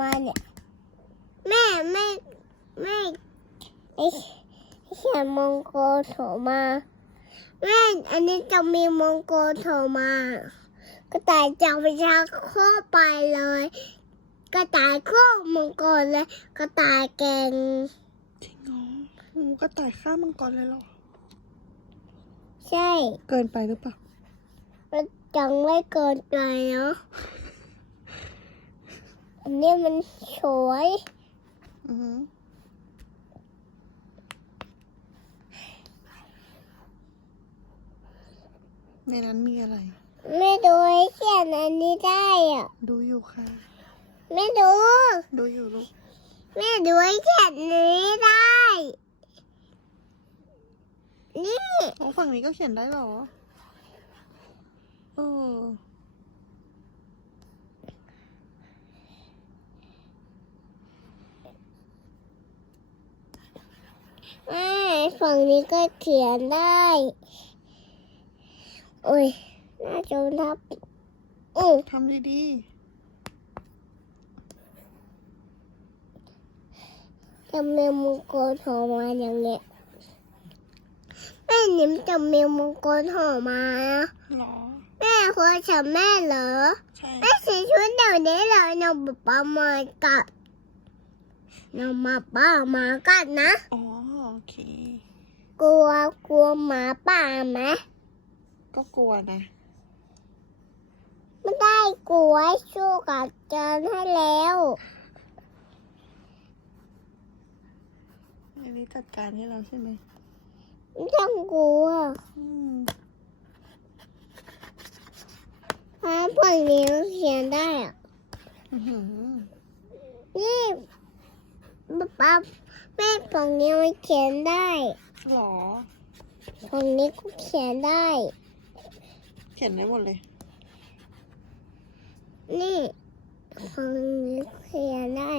มาเนี่ยแม่ไม่ไม่ไอเขียนมงโกโถมาแม่อันนี้จะมีมงโกโถมากระต่ายจะไปชักโคไปเลยกระต่ายโคมังกรเลยกระต่ายแกงจริงเหรอโอ้กระต่ายฆ่ามังกรเลยเหรอ ใช่ เกินไปหรือเปล่ามันจังไม่เกินไปเนาะ อันนี้มันสวยอือหือในนั้นมีอะไร ไม่ดูให้เขียนอันนี้ได้อะ ดูอยู่ค่ะ ไม่ดู ดูอยู่ลูกแม่ดูให้เขียนนี้ได้ นี่อ๋อฝั่งนี้ก็เขียนได้เหรอ เออ แม่ฝั่งนี้ก็เขียนได้ โอ้ย น่าจะทับอือทำดีจะมีมงกุฎหอมาอย่างเงี้ยแม่นิ่มจะมีมงกุฎหอมานะๆหรอแม่คุยกับแม่เหรอ ใช่ แม่ใส่ชุดเดี๋ยวนี้เลยน้องป้ามากัด น้องมาป้ามากัดนะ อ๋อโอเค กลัวกลัวหมาป่าไหมก็กลัวนะ ไม่ได้กลัวสู้กับเจนให้แล้ว อันนี้จัดการให้เราใช่ไหมไม่ต้องกลัวอืมเพราะพวกนี้เขียนได้อะ อื้อหือนี่ ป้าแม่ฝั่งนี้มันเขียนได้หรอฝั่งนี้ก็เขียนได้ เขียนได้หมดเลย นี่ฝั่งนี้เขียนได้